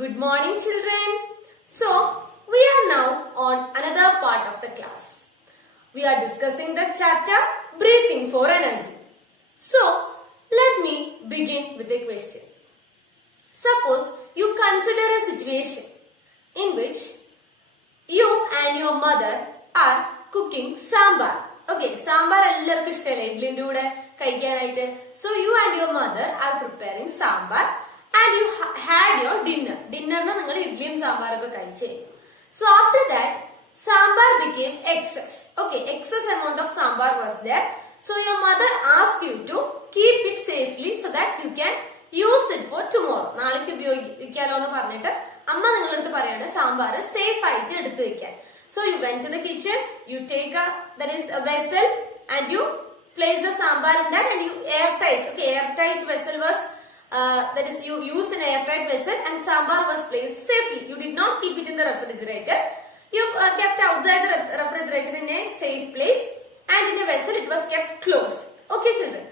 Good morning, children. So, we are now on another part of the class. We are discussing the chapter Breathing for Energy. So, let me begin with a question. Suppose you consider a situation in which you and your mother are cooking sambar. Okay, sambar എല്ലാവർക്കും ഇഷ്ടമല്ലേ ഇഡ്ലിന്റെ കൂടെ കഴിക്കാനായിട്ട്. So, you and your mother are preparing sambar. And you had your dinner. Dinner na ningal idliyum sambarokke കഴിച്ചു. So after that, sambar became excess. Okay, excess amount of sambar was there. So your mother asked you to keep it safely so that you can use it for tomorrow. നാളേക്ക് ഉപയോഗിക്കാലോ എന്ന് പറഞ്ഞിട്ട് അമ്മ നിങ്ങളുടെ അടുത്ത് പറയാണ് sambar safe ആയിട്ട് എടുത്തു വെക്കാൻ. So you went to the kitchen, you take a vessel and you place the sambar in that and you airtight. Okay, airtight vessel was that is you used an airtight vessel and sambar was placed safely. You did not keep it in the refrigerator. You kept outside the refrigerator in a safe place and in a vessel it was kept closed. Okay, children.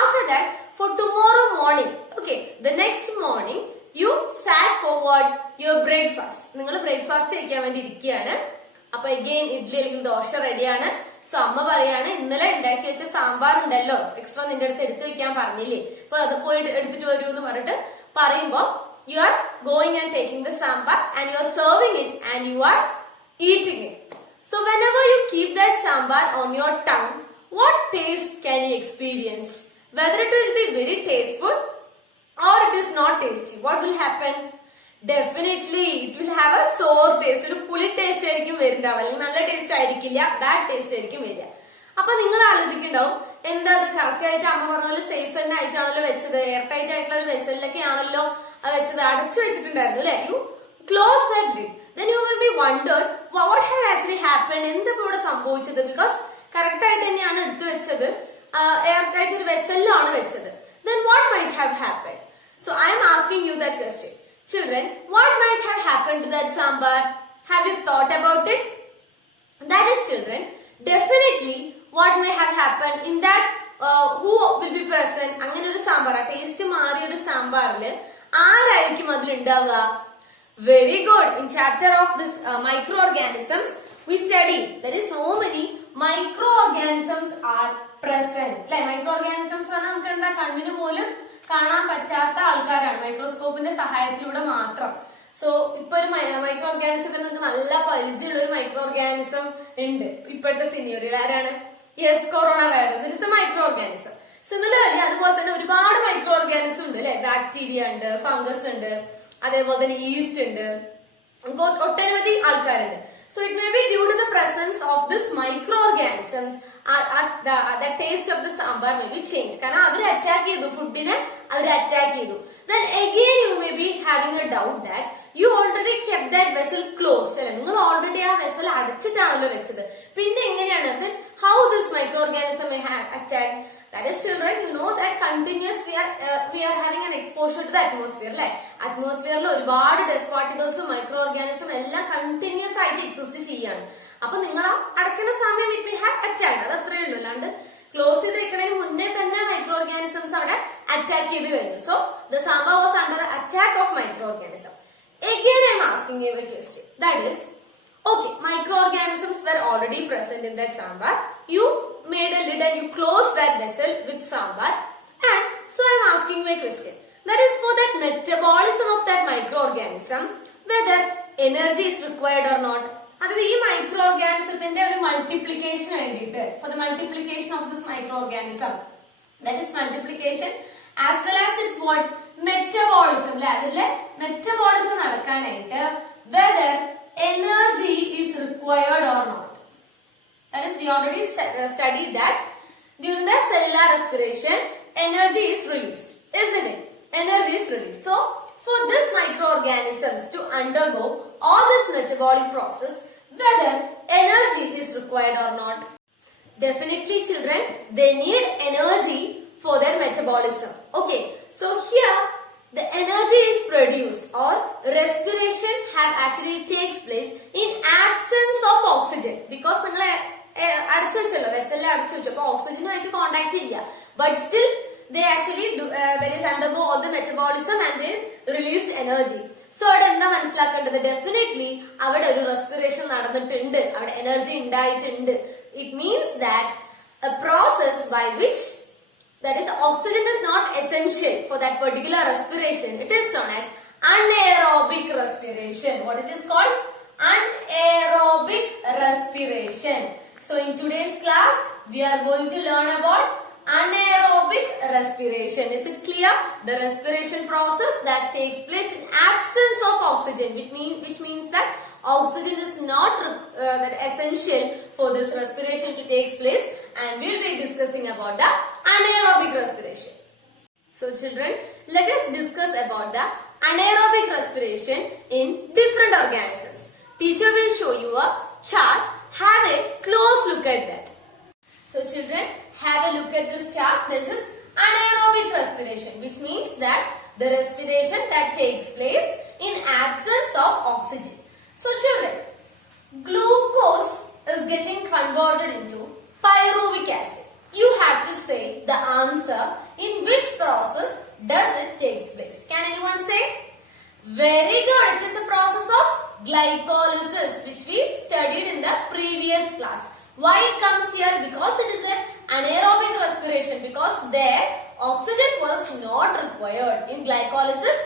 After that, for tomorrow morning, okay, the next morning, you sat forward your breakfast. നിങ്ങൾ breakfast കഴിക്കാൻ വേണ്ടി ഇരിക്കുകയാണ്. അപ്പൊ again idli അല്ലെങ്കിൽ ദോശ റെഡിയാണ്. So അമ്മ പറയാണ് ഇന്നലെ ഉണ്ടാക്കി വെച്ച സാമ്പാർ ഉണ്ടല്ലോ എക്സ്ട്രാ നിന്റെ അടുത്ത് എടുത്തു വെക്കാൻ പറഞ്ഞില്ലേ അപ്പൊ അത് പോയി എടുത്തിട്ട് വരൂ എന്ന് പറഞ്ഞിട്ട് പറയുമ്പോ you are going and taking the sambar and you are serving it and you are eating it. So whenever you keep that sambar on your tongue, what taste can you experience? Whether it will be very tasteful or it is not tasty, what will happen? Definitely it will have a sour taste. ഒരു പുളി taste ആയിരിക്കും വരുന്നുണ്ടാവും അല്ലെങ്കിൽ നല്ല taste ആയിരിക്കില്ല, bad taste ആയിരിക്കും വരിക. അപ്പൊ നിങ്ങൾ ആലോചിക്കുന്നുണ്ടാവും എന്താ അത് കറക്റ്റ് ആയിട്ട് അമ്മ പറഞ്ഞ സേഫ് തന്നെ ആയിട്ടാണല്ലോ വെച്ചത്, എയർ ടൈറ്റ് ആയിട്ടുള്ള ഒരു വെസലിലൊക്കെ ആണല്ലോ വെച്ചത്, അടച്ചു വെച്ചിട്ടുണ്ടായിരുന്നു അല്ലെ. You close that lid. Then you will be wondered what have actually happened, എന്താ ഇവിടെ സംഭവിച്ചത്, ബിക്കോസ് കറക്റ്റ് ആയിട്ട് തന്നെയാണ് എടുത്തു വെച്ചത്, എയർ ടൈറ്റ് ഒരു വെസലിലാണ് വെച്ചത്. Then what might have happened? So I am asking you that question. Children, what might have happened to that sambar? Have you thought about it? That is, children, definitely what may have happened in that who will be present. അങ്ങനെ ഒരു sambar, taste മാറിയ ഒരു സാമ്പാറില് ആരായിരിക്കും അതിലുണ്ടാവുക? Very good. In chapter of this microorganisms, we study there is so many microorganisms are present. Like microorganisms പറഞ്ഞാൽ നമുക്ക് എന്താ കണ്ണിന് പോലും കാണാൻ പറ്റാത്ത ആൾക്കാരാണ്, മൈക്രോസ്കോപ്പിന്റെ സഹായത്തിലൂടെ മാത്രം. സോ ഇപ്പൊ ഒരു മൈക്രോ ഓർഗാനിസത്തിന് നിങ്ങൾക്ക് നല്ല പരിചയമുള്ള ഒരു മൈക്രോ ഓർഗാനിസം ഉണ്ട് ഇപ്പോഴത്തെ സിനിയറിൽ. ആരാണ്? Yes, corona virus. It's A micro organism. Similarly അതുപോലെ തന്നെ ഒരുപാട് മൈക്രോ ഓർഗാനിസം ഉണ്ട് അല്ലെ. ബാക്ടീരിയ ഉണ്ട്, ഫംഗസ് ഉണ്ട്, അതേപോലെ തന്നെ ഈസ്റ്റ് ഉണ്ട്, ഒട്ടനവധി ആൾക്കാരുണ്ട്. So it may be due to the presence of this microorganisms the taste of the sambar may be changed. കാരണം അവർ അറ്റാക്ക് ചെയ്തു, ഫുഡിനെ അവർ അറ്റാക്ക് ചെയ്തു. Then again you may be having a doubt that you already kept that vessel closed. അല്ലെ, നിങ്ങൾ already ആ vessel അടച്ചിട്ടാണല്ലോ വെച്ചത്, പിന്നെ എങ്ങനെയാണ് then how this microorganism may have attacked? That is, children, you know that continuous we are having an exposure to the atmosphere. Like atmosphere ഒരുപാട് dust പാർട്ടിക്കിൾസും micro organism എല്ലാം continuous ആയിട്ട് exist ചെയ്യാണ്. അപ്പൊ നിങ്ങൾ അടക്കുന്ന സമയം ഇറ്റ് മേ ഹാവ് അറ്റാക്ക്, അത് അത്രയേ ഉള്ളൂ. അല്ലാണ്ട് ക്ലോസ് ചെയ്ത് വെക്കുന്നതിന് മുന്നേ തന്നെ മൈക്രോ ഓർഗാനിസംസ് അവിടെ അറ്റാക്ക് ചെയ്ത് കഴിഞ്ഞു. So the sambar was under attack of micro organism. Again I am asking you a question. That is, okay, microorganisms were already present in that sambar. You made a lid and you closed that vessel with sambar. And so I am asking you a question. That is, for that metabolism of that microorganism, whether energy is required or not. അതായത് ഈ micro ഓർഗാനിസത്തിന്റെ ഒരു multiplication വേണ്ടിയിട്ട്, for the multiplication of this microorganism, that is multiplication as well as its what metabolism, അല്ലെ, അതിലെ metabolism നടക്കാനായിട്ട് whether energy is required or not. That is, we already studied that during the cellular respiration energy is released, isn't it? Energy is released. So for this microorganisms to undergo all this metabolic process, whether energy is required or not. Definitely, children, they need energy for their metabolism. Okay, so here the energy is produced or respiration have actually takes place in absence of oxygen, because നിങ്ങൾ അടച്ചു വെച്ചല്ലോ, വെസലിൽ അടച്ചു വെച്ചു, അപ്പൊ ഓക്സിജനുമായിട്ട് contact ഇല്ല. But still they actually undergo all the metabolism and they released energy. So അവിടെ എന്താ മനസ്സിലാക്കേണ്ടത്? Definitely അവിടെ ഒരു റെസ്പിറേഷൻ നടന്നിട്ടുണ്ട്, അവിടെ എനർജി ഉണ്ടായിട്ടുണ്ട്. It means that a process by which that is oxygen is not essential for that particular respiration. It is known as anaerobic respiration. What it is called? Anaerobic respiration. So in today's class we are going to learn about anaerobic respiration. Is it clear? The respiration process that takes place in absence of oxygen, which means that oxygen is not that essential for this respiration to take place, and we will be discussing about the anaerobic respiration. So children, let us discuss about the anaerobic respiration in different organisms. Teacher will show you a chart. Have a close look at that. So children, have a look at this chart. This is anaerobic respiration, which means that the respiration that takes place in absence of oxygen. So children, glucose is getting converted into pyruvic acid. You have to say the answer. In which process does it take place? Can anyone say? Very good. It is the process of glycolysis, which we studied in the previous class. Why it comes here? Because it is an anaerobic respiration, because there oxygen was not required. In glycolysis,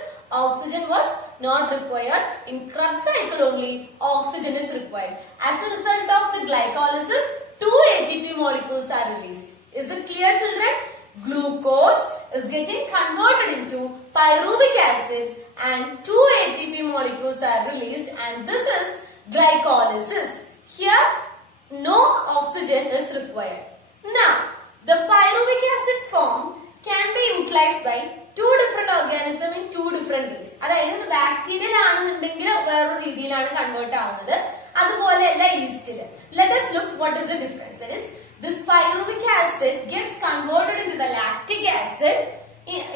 oxygen was not required. In Krebs cycle only oxygen is required. As a result of the glycolysis, 2 ATP molecules are released. Is it clear, children? Glucose is getting converted into pyruvic acid and 2 ATP molecules are released, and this is glycolysis. Here no oxygen is required. Now the pyruvic acid form can be utilized by 2 different organisms in 2 different ways. അതായത് bacterial ആണെന്നുണ്ടെങ്കിൽ വേറൊരു രീതിയിലാണ് convert ആവുന്നത്, അതുപോലെയല്ല ഈസ്റ്റിൽ. Let us look what is the difference. That is, this pyruvic acid gets converted into the lactic acid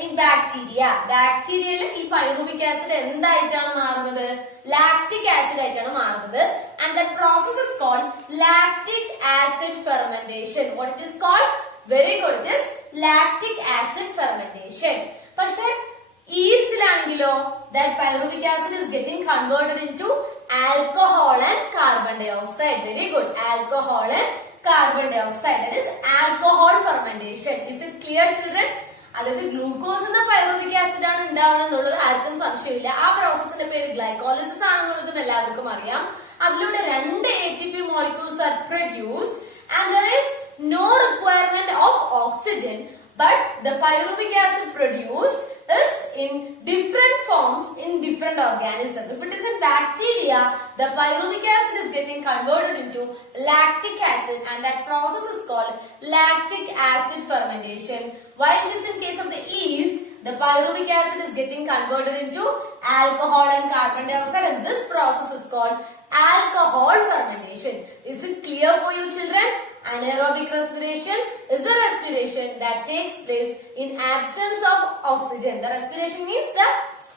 in bacteria. ബാക്ടീരിയയിൽ ഈ pyruvic acid എന്തായിട്ടാണ് മാറുന്നത്? lactic acid ആയിട്ടാണ് മാറുന്നത്. And that process is called lactic acid fermentation. What it is called? Very good. It is lactic acid fermentation. പക്ഷേ ഈസ്റ്റിലാണെങ്കിലോ that pyruvic acid is getting converted into alcohol and carbon dioxide. Very good. Alcohol and carbon dioxide. That is alcohol fermentation. Is it clear, children? അതായത് glucose എന്ന pyruvic acid ആണ് ഉണ്ടാവണം എന്നുള്ളത് ആർക്കും സംശയമില്ല. ആ പ്രോസസ്സിന്റെ പേര് ഗ്ലൈക്കോളിസിസ് ആണെന്നുള്ളതും എല്ലാവർക്കും അറിയാം. അതിലൂടെ 2 ATP molecules are produced and there is no requirement of oxygen, but the pyruvic acid produced is in different forms in different organisms. If it is in bacteria, the pyruvic acid is getting converted into lactic acid, and that process is called lactic acid fermentation. While it is in case of the yeast, the pyruvic acid is getting converted into alcohol and carbon dioxide, and this process is called alcohol fermentation. Is it clear for you, children? Anaerobic respiration is a respiration that takes place in absence of oxygen. The respiration means the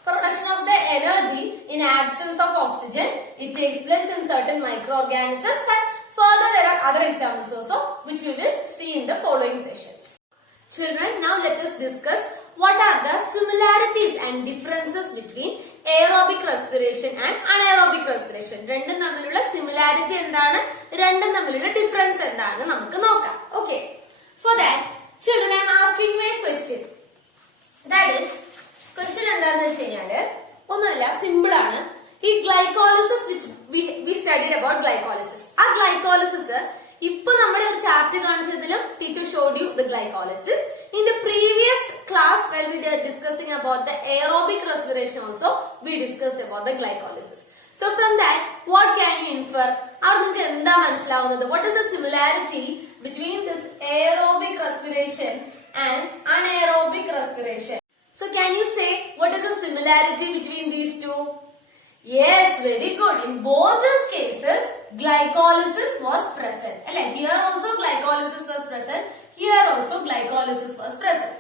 production of the energy in absence of oxygen. It takes place in certain microorganisms, and further there are other examples also which we will see in the following sessions. Children, now let us discuss what are the similarities and differences between aerobic respiration and anaerobic respiration. രണ്ടും തമ്മിലുള്ള similarity എന്താണ്, രണ്ടും തമ്മിലുള്ള difference എന്താണെന്ന് നമുക്ക് നോക്കാം. Okay. For that, children, I am asking you a question. That is, question എന്താണെന്ന് വെച്ച് കഴിഞ്ഞാല് ഒന്നുമില്ല, സിമ്പിൾ ആണ്. ഈ glycolysis we studied about glycolysis. ആ ഗ്ലൈക്കോളിസിസ് ഇപ്പൊ നമ്മുടെ ഒരു ചാപ്റ്റർ കാണിച്ചതിലും teacher showed you the glycolysis. In the previous class when we were discussing about the aerobic respiration also, we discussed about the glycolysis. So from that, what can you infer? അവിടെ നിങ്ങൾക്ക് എന്താ മനസ്സിലാവുന്നത്? What is the similarity between this aerobic respiration and anaerobic respiration? So can you say what is the similarity between these two? Yes, very good. In both these cases, glycolysis was present. Here also glycolysis was present. Here also glycolysis was present.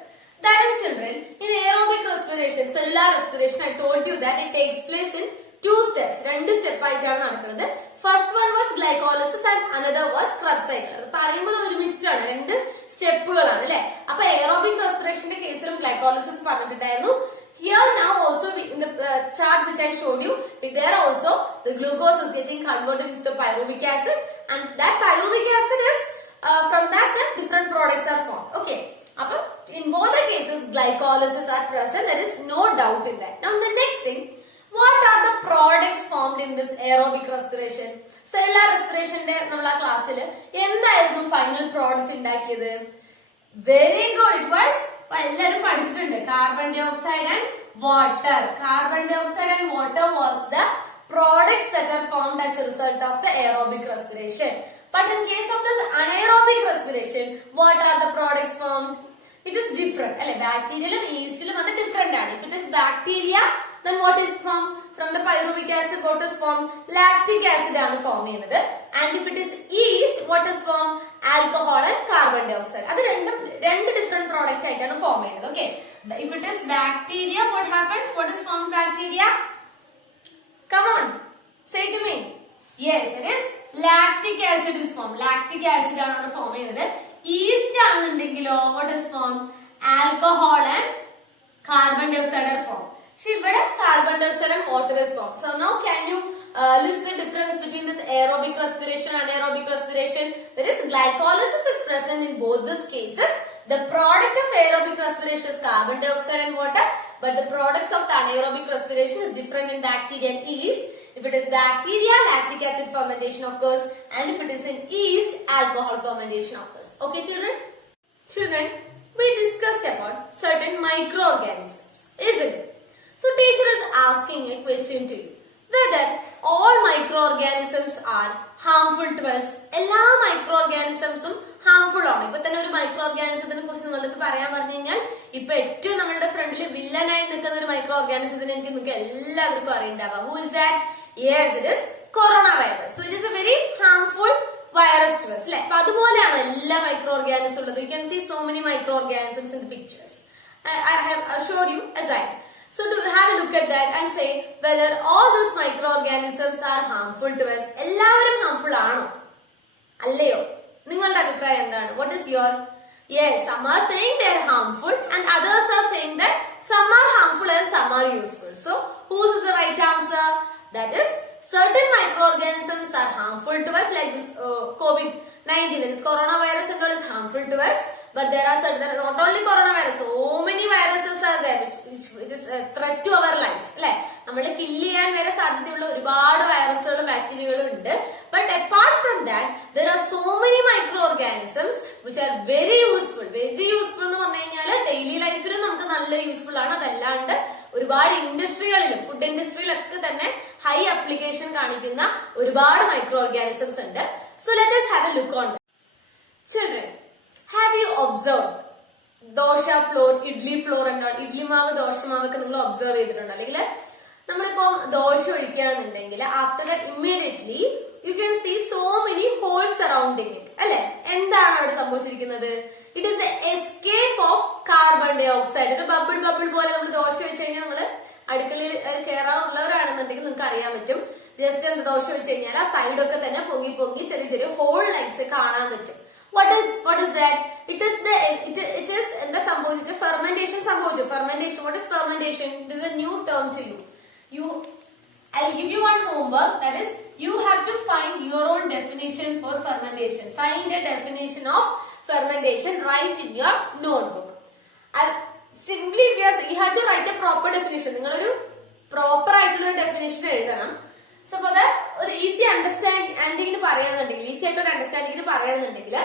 That is, children, in aerobic respiration, cellular respiration, I told you that it takes place in 2 steps. 2 steps ആയിട്ടാണ് നടക്കുന്നത്. First one was glycolysis and another was Krebs cycle. അത് പറയുമ്പോൾ ഒരുമിച്ചിട്ടാണ്, 2 സ്റ്റെപ്പുകളാണ് അല്ലെ. അപ്പൊ aerobic respirationന്റെ കേസിലും glycolysis പറഞ്ഞിട്ടുണ്ടായിരുന്നു. Here now also in the chart which I showed you, there also the glucose is getting converted into the pyruvic acid, and that pyruvic acid is from that the different products are formed. Okay. In both the cases glycolysis are present, there is no doubt in that. Now the next thing, what are the products formed in this aerobic respiration? Cellular respiration ന്റെ നമ്മൾ ആ ക്ലാസ്സിൽ എന്തായിരുന്നു final product ഉണ്ടാക്കിയത്? Very good, it was എല്ലാവരും പഠിച്ചിട്ടുണ്ട്, carbon dye oxide and water. Carbon dye oxide and water was the products that are formed as a result of the aerobic respiration. But in case of this anaerobic respiration, what are the products formed? It is different. Bacterial yeastilum അത് different ആണ്. If it is bacteria, then what is formed? From the pyruvic acid, what is formed? Lactic acid ആണ് form ചെയ്യുന്നത്. And if it is yeast, what is formed? Alcohol and carbon dioxide. അത് രണ്ട് different product ആയിട്ടാണ് form ചെയ്യുന്നത്. Okay. If it is bacteria, what happens? What is formed bacteria? Come on, say to me. Yes, it is lactic acid is formed. Lactic acid ആണ് അവിടെ form ചെയ്യുന്നത്. Yeast ആണെന്നുണ്ടെങ്കിലോ what is formed? Alcohol and carbon dioxide are formed. So ഇവിടെ carbon dioxide and water is formed. So now can you list the difference between this aerobic respiration and anaerobic respiration? There is glycolysis is present in both these cases. The product of aerobic respiration is carbon dioxide and water, but the products of the anaerobic respiration is different in bacteria and yeast. If it is bacteria, lactic acid fermentation occurs, and if it is in yeast, alcohol fermentation occurs. Okay, children? Children, we discussed about certain microorganisms, isn't it? So teacher is asking a question to you, whether all microorganisms are harmful to us. എല്ലാ microorganismsഉം harmful ആണ്. ഇപ്പൊ തന്നെ ഒരു microorganismത്തിനെ കുറിച്ച് നിങ്ങൾക്ക് പറയാൻ പറഞ്ഞു കഴിഞ്ഞാൽ ഇപ്പൊ ഏറ്റവും നമ്മുടെ ഫ്രണ്ടിൽ വില്ലനായി നിൽക്കുന്ന ഒരു microorganismത്തിനെ നിങ്ങൾക്ക് എല്ലാവർക്കും അറിയണ്ടാവാം. Who is that? Yes, it is coronavirus. So it is a very harmful virus to us. അല്ലെ? അപ്പൊ അതുപോലെയാണ് എല്ലാ microorganisms ഉള്ളത്. You can see so many microorganisms in the pictures. I have showed you as I. So to have a look at that and say whether all these microorganisms are harmful to us. എല്ലാവരും harmful ആണോ? അല്ലയോ? നിങ്ങളുടെ അഭിപ്രായം എന്താണ്? What is your? Yes, some are saying they are harmful and others are saying that some are harmful and some are useful. So whose is the right answer? That is, certain microorganisms are harmful to us, like this COVID-19, this coronavirus and all is harmful to us. But there are certain, not only coronavirus, so many viruses are there which is a threat to our life. Like, നമ്മളെ kill ചെയ്യാൻ വരെ സാധ്യതയുള്ള ഒരുപാട് വൈറസുകളും ബാക്ടീരിയകളും ഉണ്ട്. But apart from that, there are so many microorganisms which are very useful. Very useful എന്ന് പറഞ്ഞു കഴിഞ്ഞാൽ daily ലൈഫിൽ നമുക്ക് നല്ല യൂസ്ഫുൾ ആണ്. അതല്ലാണ്ട് ഒരുപാട് ഇൻഡസ്ട്രികളിലും ഫുഡ് ഇൻഡസ്ട്രിയിലൊക്കെ തന്നെ ഹൈ അപ്ലിക്കേഷൻ കാണിക്കുന്ന ഒരുപാട് microorganisms ഉണ്ട്. So let us have a look on that. Children, have you observed dosa floor, idli floor എന്നാൽ ഇഡ്ലി മാവ് ദോശ മാവൊക്കെ നിങ്ങൾ ഒബ്സർവ് ചെയ്തിട്ടുണ്ടോ? അല്ലെങ്കിൽ നമ്മളിപ്പോ ദോശ ഒഴിക്കുകയാണെന്നുണ്ടെങ്കിൽ after that immediately you can see so many holes surrounding it. അല്ലെ? എന്താണ് അവിടെ സംഭവിച്ചിരിക്കുന്നത്? It is a escape of carbon dye oxide. ഒരു ബബിൾ പോലെ നമ്മൾ ദോശ വെച്ച് കഴിഞ്ഞാൽ നമ്മൾ അടുക്കളയിൽ കയറാറുള്ളവരാണെന്നുണ്ടെങ്കിൽ നിങ്ങൾക്ക് അറിയാൻ പറ്റും. ജസ്റ്റ് ദോശ വെച്ച് കഴിഞ്ഞാൽ ആ സൈഡൊക്കെ തന്നെ പൊങ്ങി ചെറിയ ചെറിയ ഹോൾ ലൈൻസ് കാണാൻ പറ്റും. What is that? It is എന്താ സംഭവിച്ച fermentation സംഭവിച്ചു. Fermentation. What is fermentation? It is a new term to you. I'll give you one homework. That is, you have to find your own definition for fermentation. Find a definition of fermentation. Write in your notebook. Simply, you have to write a proper definition. നിങ്ങളൊരു proper ആയിട്ടുള്ള definition എഴുതണം. So for that, ഒരു easy understanding പറയാന്നുണ്ടെങ്കിൽ, easy ആയിട്ട് ഒരു understanding പറയാന്നുണ്ടെങ്കിൽ,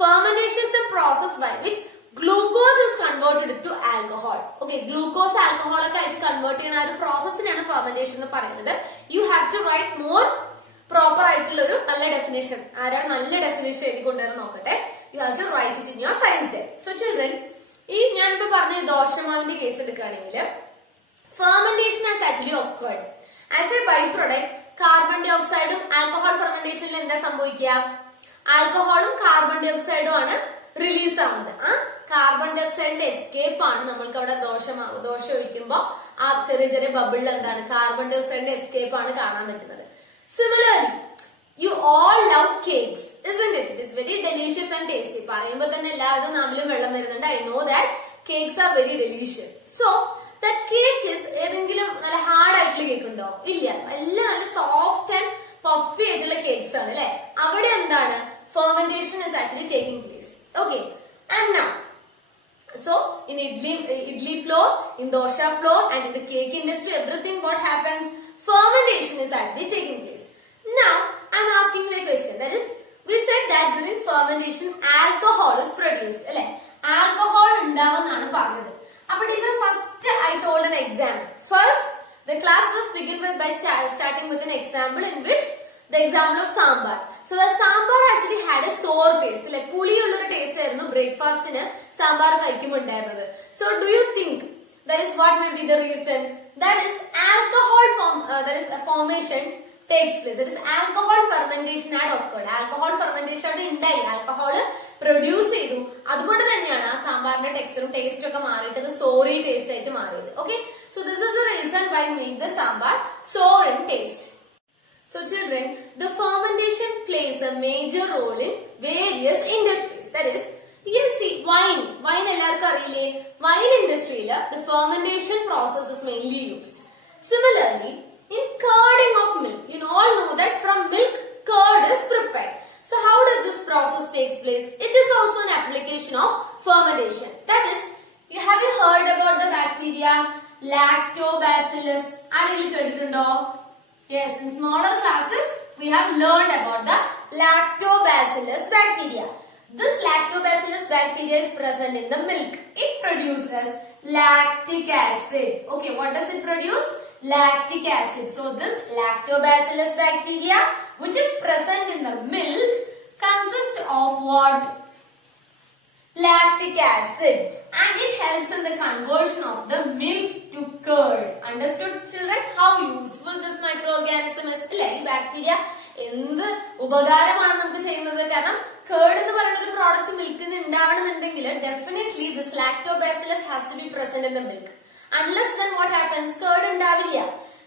fermentation is a process by which glucose is converted to alcohol. Okay, glucose alcohol ഒക്കെ ആയിട്ട് convert ചെയ്യുന്ന ഒരു പ്രോസസ്സിനാണ് fermentation എന്ന് പറയുന്നത്. You have to write more proper ആയിട്ടുള്ള ഒരു നല്ല definition. ആരാണ് നല്ല definition എഴുതിക്കൊണ്ടുവരാൻ നോക്കട്ടെ. You have to write it in your science day. So children, ഈ ഞാനിപ്പോ പറഞ്ഞ ദോശമാവിന്റെ കേസ് എടുക്കുകയാണെങ്കിൽ fermentation has actually occurred. As a byproduct, carbon ഡൈ ഓക്സൈഡും ആൽക്കഹോൾ ഫെർമെന്റേഷനിൽ എന്താ സംഭവിക്കുക? ആൽക്കഹോളും കാർബൺ ഡൈ ഓക്സൈഡും ആണ് റിലീസ് ആവുന്നത്. ആ കാർബൺ ഡൈ ഓക്സൈഡിന്റെ എസ്കേപ്പ് ആണ് നമ്മൾക്ക് അവിടെ ദോശ ഒഴിക്കുമ്പോൾ ആ ചെറിയ ചെറിയ ബബിളിൽ എന്താണ് കാർബൺ ഡൈ ഓക്സൈഡിന്റെ എസ്കേപ്പ് ആണ് കാണാൻ പറ്റുന്നത്. Similarly, you all love cakes, isn't it? It is very delicious and tasty. പറയുമ്പോൾ തന്നെ എല്ലാവരും നാവിലും വെള്ളം വരുന്നുണ്ട്. I know that cakes are very delicious. So that cake is ഏതെങ്കിലും നല്ല ഹാർഡ് ആയിട്ടുള്ള കേക്ക് ഉണ്ടോ? ഇല്ല, എല്ലാം നല്ല സോഫ്റ്റ് ആൻഡ് പഫി ആയിട്ടുള്ള കേക്ക്സ് ആണ് അല്ലെ. അവിടെ എന്താണ്? Fermentation is actually taking place. Okay, and now so in idli flour, in dosha flour, and in the cake industry, everything what happens? Fermentation is actually taking place. Now I'm asking you a question. That is, we said that during fermentation alcohol is produced. Alle, alcohol undavunnaanu parnathu. Appo teacher, first I told an example. First the class was begin with by starting with an example in which the example of sambar. So the sambar actually had a sour taste. Like puliyulla oru taste aayirunnu breakfast inu sambar കഴിക്കുമ്പോൾ ഉണ്ടായിരുന്നത്. So do you think that is what may be the reason? That is alcohol that is a formation takes place. That is alcohol fermentation had occurred. Alcohol fermentation അവിടെ ഉണ്ടായി, alcohol produce ചെയ്തു. അതുകൊണ്ട് തന്നെയാണ് ആ സാമ്പാറിന്റെ ടെക്സ്ചറും ടേസ്റ്റും ഒക്കെ മാറിയിട്ട് സോറി ടേസ്റ്റ് ആയിട്ട് മാറിയത്. Okay, so this is the reason why we make the sambar sour in taste. So children, the fermentation plays a major role in various industries. That is, you can see wine ellarku ariyile, wine industry la the fermentation process is mainly used. Similarly, in curding of milk, you all know that from milk curd is prepared. So how does this process takes place? It is also an application of fermentation. That is, have you heard about the bacteria Lactobacillus? Ariyil kettittundo? Yes, in smaller classes we have learned about the Lactobacillus bacteria. This Lactobacillus bacteria is present in the milk. It produces lactic acid. Okay, what does it produce? Lactic acid. So this Lactobacillus bacteria which is present in the milk consists of what? Lactic acid, and it helps in the conversion of the milk to curd. Understood children? How useful this microorganism is? Like bacteria എന്ത് ഉപകാരമാണ് നമുക്ക് ചെയ്യുന്നത്? കാരണം curd എന്ന് പറയുന്ന ഒരു product മിൽക്കിൽ നിന്ന് ഉണ്ടാവണമെന്നുണ്ടെങ്കിൽ definitely this lactobacillus has to be present in the milk. Unless then what happens? Curd ഉണ്ടാവില്ല.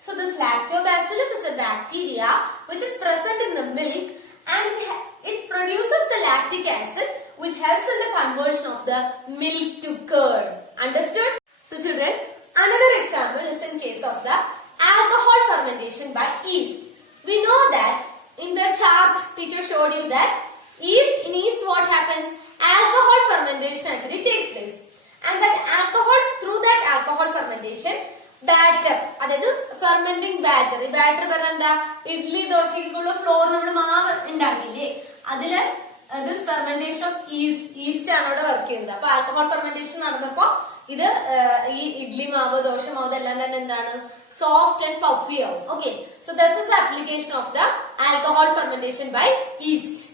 So this lactobacillus is a bacteria which is present in the milk, and it produces the lactic acid which helps in the conversion of the milk to curd. Understood? So children, another example is in case of the alcohol fermentation by yeast. We know that in the chart teacher showed you that in yeast what happens? Alcohol fermentation actually takes place, and that alcohol, through that alcohol fermentation, batter, അതായത് fermenting batter, ഈ batter പറഞ്ഞാൽ എന്താ? Idli ദോശയ്ക്കുള്ള floor നമ്മൾ മാവ് ഉണ്ടാക്കില്ലേ, അതില് this fermentation of yeast ആണ് അവിടെ work ചെയ്യുന്നത്. അപ്പൊ ആൽക്കഹോൾ ഫെർമെന്റേഷൻ നടന്നപ്പോ ഇത് ഈ ഇഡ്ലി മാവ് ദോശ മാവ് എല്ലാം തന്നെ എന്താണ്? സോഫ്റ്റ് ആൻഡ് പഫി ആവും. Okay, so this is application of the alcohol fermentation by yeast.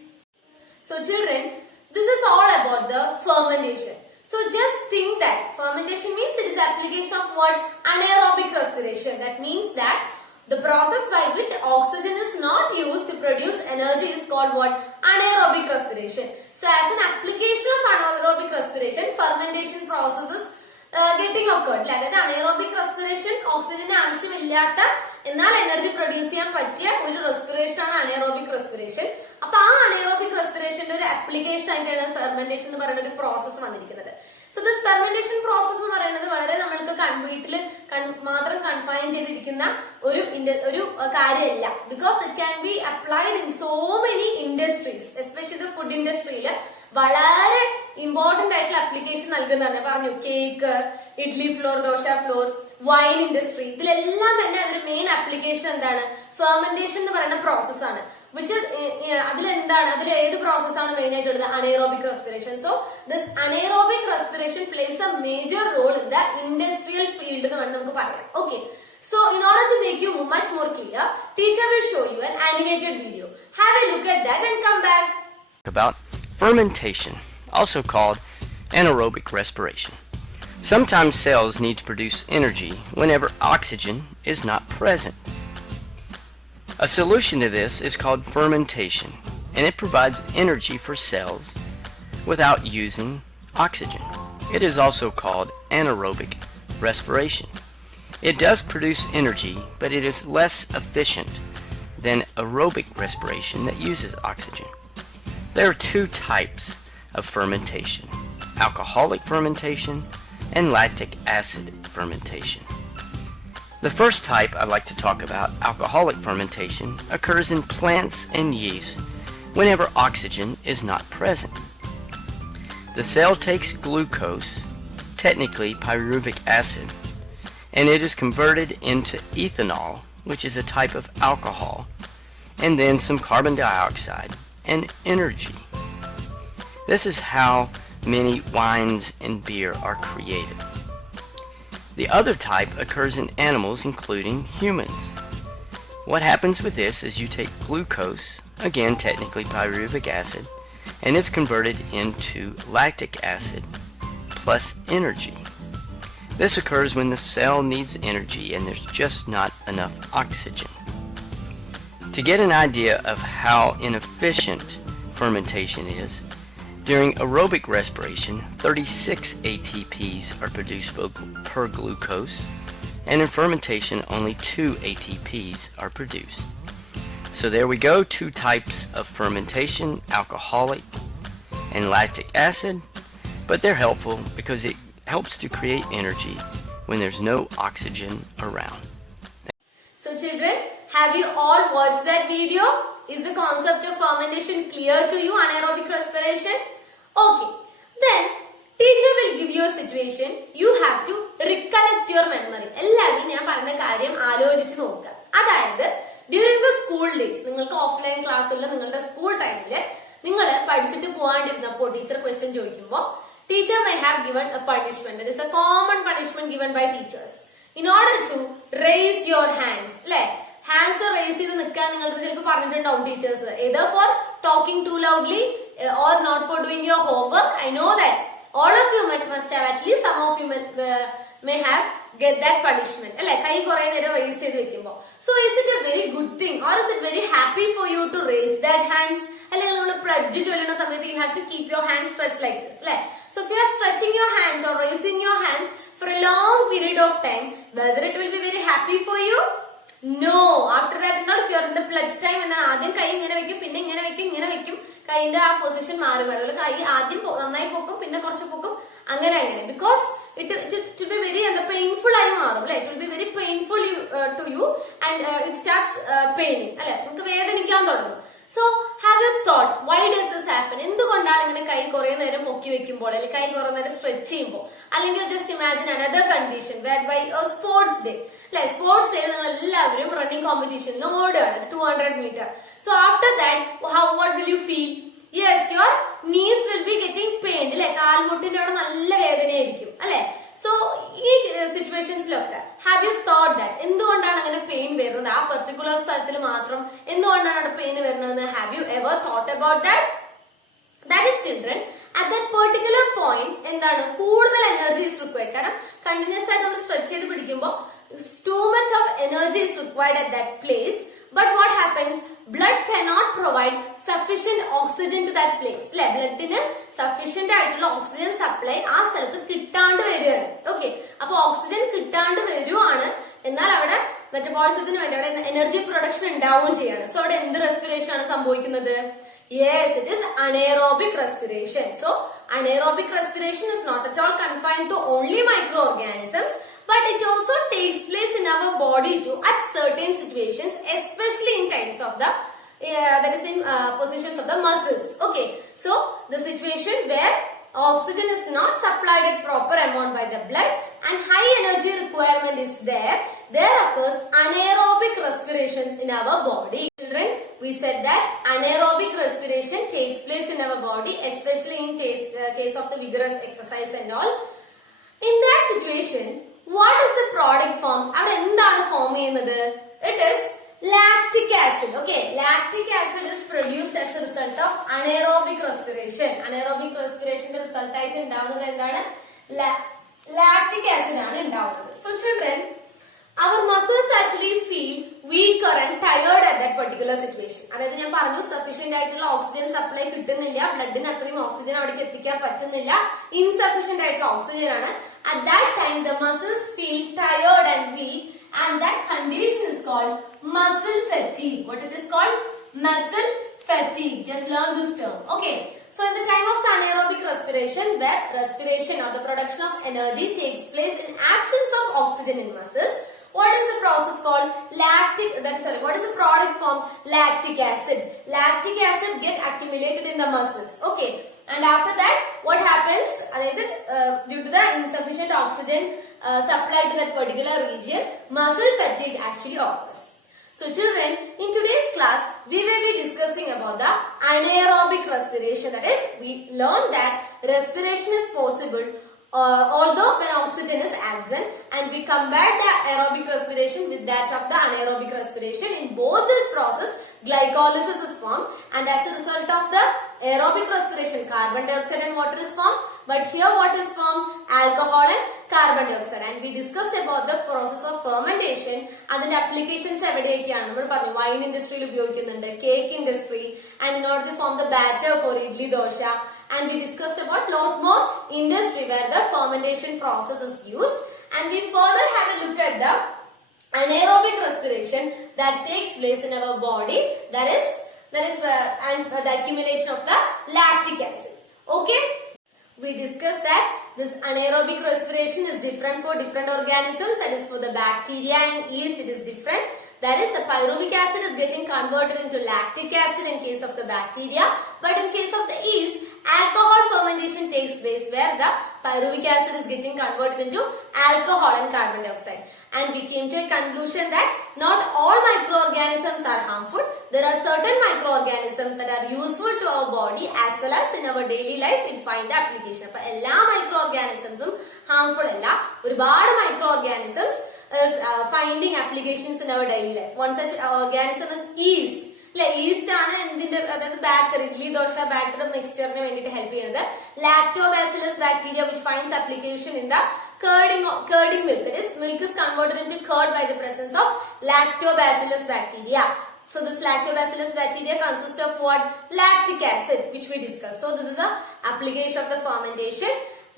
So children, this is all about the fermentation. So just think that fermentation means it is application of what? Anaerobic respiration. That means that the process by which oxygen is not used to produce energy is called what? Anaerobic respiration. So as an application of anaerobic respiration, fermentation process is getting occurred. Like anaerobic respiration, oxygen ആവശ്യമില്ലാത്ത എന്നാൽ energy produce ചെയ്യാൻ പറ്റിയ ഒരു respiration ആണ് anaerobic respiration. അപ്പൊ ആ anaerobic respiration ഒരു application ആയിട്ടാണ് ഫെർമെന്റേഷൻ എന്ന് പറയുന്ന ഒരു പ്രോസസ് വന്നിരിക്കുന്നത്. So this fermentation process എന്ന് പറയുന്നത് വളരെ നമ്മൾക്ക് വീട്ടിൽ മാത്രം കൺഫൈൻ ചെയ്തിരിക്കുന്ന ഒരു കാര്യമല്ല. Because it can be applied in so many industries, especially the food ഇൻഡസ്ട്രിയിൽ വളരെ ഇമ്പോർട്ടന്റ് ആയിട്ടുള്ള അപ്ലിക്കേഷൻ നൽകുന്നതാണ്. പറഞ്ഞു cake, idli floor, dosa floor, wine industry, ഇതിലെല്ലാം തന്നെ ഒരു മെയിൻ ആപ്ലിക്കേഷൻ എന്താണ്? ഫെർമെന്റേഷൻ എന്ന് പറയുന്ന പ്രോസസ്സാണ്. അതിൽ ഏത് പ്രോസസ്സാണ് മെയിൻ ആയിട്ടുള്ളത്? anaerobic respiration. So this anaerobic respiration plays a major role in the industrial field എന്ന് വേണം നമുക്ക് പറയാം. Okay, so in order to make you much more clear, teacher will show you an animated video. Have a look at that and come back. About fermentation, also called anaerobic respiration. Sometimes cells need to produce energy whenever oxygen is not present. A solution to this is called fermentation, and it provides energy for cells without using oxygen. It is also called anaerobic respiration. It does produce energy, but it is less efficient than aerobic respiration that uses oxygen. There are two types of fermentation: alcoholic fermentation and lactic acid fermentation. The first type I'd like to talk about, alcoholic fermentation, occurs in plants and yeast whenever oxygen is not present. The cell takes glucose, technically pyruvic acid, and it is converted into ethanol, which is a type of alcohol, and then some carbon dioxide and energy. This is how many wines and beer are created. The other type occurs in animals, including humans. What happens with this is you take glucose, again technically pyruvic acid, and it's converted into lactic acid plus energy. This occurs when the cell needs energy and there's just not enough oxygen. To get an idea of how inefficient fermentation is, during aerobic respiration, 36 ATPs are produced per glucose, and in fermentation, only 2 ATPs are produced. So there we go, two types of fermentation, alcoholic and lactic acid, but they're helpful because it helps to create energy when there's no oxygen around. So children, have you all watched that video? Is the concept of fermentation clear to you, anaerobic respiration? Okay, then teacher will give you a situation. You have to recollect your memory. എല്ലാവരും ഞാൻ പറഞ്ഞ കാര്യം ആലോചിച്ച് നോക്കുക. അതായത് during the school days, നിങ്ങൾക്ക് offline ക്ലാസ്സുള്ള നിങ്ങളുടെ school ടൈമില് നിങ്ങൾ പഠിച്ചിട്ട് പോകാണ്ടിരുന്നപ്പോൾ ടീച്ചർ ക്വസ്റ്റ്യൻ ചോദിക്കുമ്പോൾ teacher may have given a punishment. That is a common punishment given by teachers. In order to raise your hands, അല്ലെ ഹാൻഡ്സ് റേസ് ചെയ്ത് നിൽക്കാൻ നിങ്ങൾക്ക് ചിലപ്പോൾ പറഞ്ഞിട്ടുണ്ടാവും teachers, either for talking too loudly or not for doing your homework. I know that all of you must have, at least some of you may have get that punishment. അല്ലെ കൈ കുറെ നേരം raise ചെയ്ത് വെക്കുമ്പോൾ. So is it a very good thing or is it very happy for you to raise that hands? അല്ലെങ്കിൽ നമ്മൾ pledge ചൊല്ലുന്ന സമയത്ത് you have to keep your hands stretched like this, അല്ലെ? So if you are stretching your hands or raising your hands for a long period of time, whether it will be very happy for you? No. After that, not if you are in the pledge time, and ആദ്യം കൈ ഇങ്ങനെ വെക്കും, പിന്നെ ഇങ്ങനെ വെക്കും, കൈന്റെ ആ position മാറി മാറി, കൈ ആദ്യം നന്നായി പൊക്കും, പിന്നെ കുറച്ച് പൊക്കും, അങ്ങനെ because it will be very painful ആയി മാറും, അല്ലെ? It will be very painful to you and it starts paining, അല്ലെ? നമുക്ക് വേദനിക്കാൻ തുടങ്ങും. So have you thought why does this happen? എന്തുകൊണ്ടാണ് ഇങ്ങനെ കൈ കുറെ നേരം പൊക്കി വെക്കുമ്പോൾ അല്ലെങ്കിൽ കൈ കുറെ നേരം സ്ട്രെച്ച് ചെയ്യുമ്പോൾ, അല്ലെങ്കിൽ just imagine another condition whereby a sports day, അല്ലെ? സ്പോർട്സ് ഡേ നിങ്ങൾ എല്ലാവരും റണ്ണിങ് കോമ്പറ്റീഷന് ഓടുകയാണ് 200 meter. So after that, what will you feel? Yes, your knees will be getting pained, അല്ലെ? കാൽമുട്ടിന്റെ അവിടെ നല്ല വേദനയായിരിക്കും, അല്ലെ? So ഈ സിറ്റുവേഷൻസിലൊക്കെ have you thought that എന്തുകൊണ്ടാണ് അങ്ങനെ പെയിൻ വരുന്നത്, ആ പെർട്ടിക്കുലർ സ്ഥലത്തിൽ മാത്രം എന്തുകൊണ്ടാണ് അവിടെ പെയിൻ വരുന്നത്? Have you ever thought about that? That is children, at that particular point എന്താണ് കൂടുതൽ എനർജി is required. കാരണം കണ്ടിന്യൂസ് ആയിട്ട് നമ്മൾ സ്ട്രെച്ച് ചെയ്ത് പിടിക്കുമ്പോൾ too much of energy is required at that place. But what happens? Blood cannot provide sufficient oxygen to that place. അല്ലെ? ബ്ലഡിന് sufficient ആയിട്ടുള്ള oxygen supply ആ സ്ഥലത്ത് കിട്ടാണ്ട് വരികയാണ്. ഓക്കെ, അപ്പൊ ഓക്സിജൻ കിട്ടാണ്ട് വരുവാണ്, എന്നാൽ അവിടെ മെറ്റബോളിസത്തിന് വേണ്ടി അവിടെ എനർജി പ്രൊഡക്ഷൻ ഉണ്ടാവുകയും ചെയ്യാണ്. സോ അവിടെ എന്ത് റെസ്പിറേഷൻ ആണ് സംഭവിക്കുന്നത്? Yes, it is anaerobic respiration. So anaerobic respiration is not at all confined to only microorganisms, but it also takes place in our body too at certain situations, especially in times of the that is in positions of the muscles. Okay, so the situation where oxygen is not supplied at proper amount by the blood and high energy requirement is there occurs anaerobic respirations in our body. Children, we said that anaerobic respiration takes place in our body, especially in case of the vigorous exercise and all. In that situation, what is the product form? അവിടെ എന്താണ് form ചെയ്യുന്നത്? It is lactic acid. Okay, lactic acid is produced as a result of anaerobic respiration. Anaerobic respiration result ആയിട്ട് ഉണ്ടാവുന്നത് എന്താണ്? Lactic acid ആണ് ഉണ്ടാവുന്നത്. So children, our muscles actually feel weaker and tired at that particular situation. അതായത് ഞാൻ പറഞ്ഞു sufficient ആയിട്ടുള്ള oxygen supply കിട്ടുന്നില്ല, ബ്ലഡിന് അത്രയും ഓക്സിജൻ അവിടേക്ക് എത്തിക്കാൻ പറ്റുന്നില്ല, ഇൻസഫീഷ്യന്റ് ആയിട്ടുള്ള ഓക്സിജൻ ആണ്. At that time the muscles feel tired and weak, and that condition is called muscle fatigue. What it is called? Muscle fatigue. Just learn this term. Okay. So in the time of the anaerobic respiration, where respiration or the production of energy takes place in absence of oxygen in muscles, what is the process called? What is the product form? Lactic acid. Lactic acid get accumulated in the muscles. Okay. And after that, what happens? Due to the insufficient oxygen supplied to that particular region, muscle fatigue actually occurs. So children, in today's class, we will be discussing about the anaerobic respiration. That is, we learned that respiration is possible although when oxygen is absent, and we compared the aerobic respiration with that of the anaerobic respiration. In both this process, glycolysis is formed, and as a result of the aerobic respiration, carbon dioxide and water is formed. But here what is formed? Alcohol and carbon dioxide. And we discussed about the process of fermentation and the applications wine industry, cake industry, and in order to form the batter for idli dosha. And we discussed about lot more industry where the fermentation process is used. And we further have a look at the anaerobic respiration that takes place in our body. That is the accumulation of the lactic acid. Okay. We discussed that this anaerobic respiration is different for different organisms. That is, for the bacteria and yeast it is different. That is, the pyruvic acid is getting converted into lactic acid in case of the bacteria. But in case of the yeast, alcohol fermentation takes place where the pyruvic acid is getting converted into alcohol and carbon dioxide. And we came to a conclusion that not all microorganisms are harmful. There are certain microorganisms that are useful to our body as well as in our daily life we find the application. But all microorganisms harmful alla. ഒരുപാട് microorganisms is finding applications in our daily life. One such organism is yeast. Yeast is batter, idli dosha batter mixture help lactobacillus bacteria, which finds application in the curding milk. That is, milk is converted into curd by the presence of lactobacillus bacteria. So this lactobacillus bacteria consists of what? Lactic acid, which we discussed. So this is the application of the fermentation.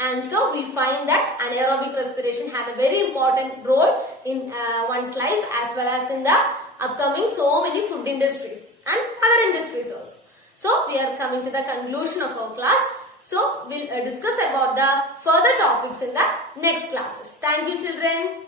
And so we find that anaerobic respiration have a very important role in one's life as well as in the upcoming so many food industries and other industries also. So we are coming to the conclusion of our class. So we'll discuss about the further topics in the next classes. Thank you children.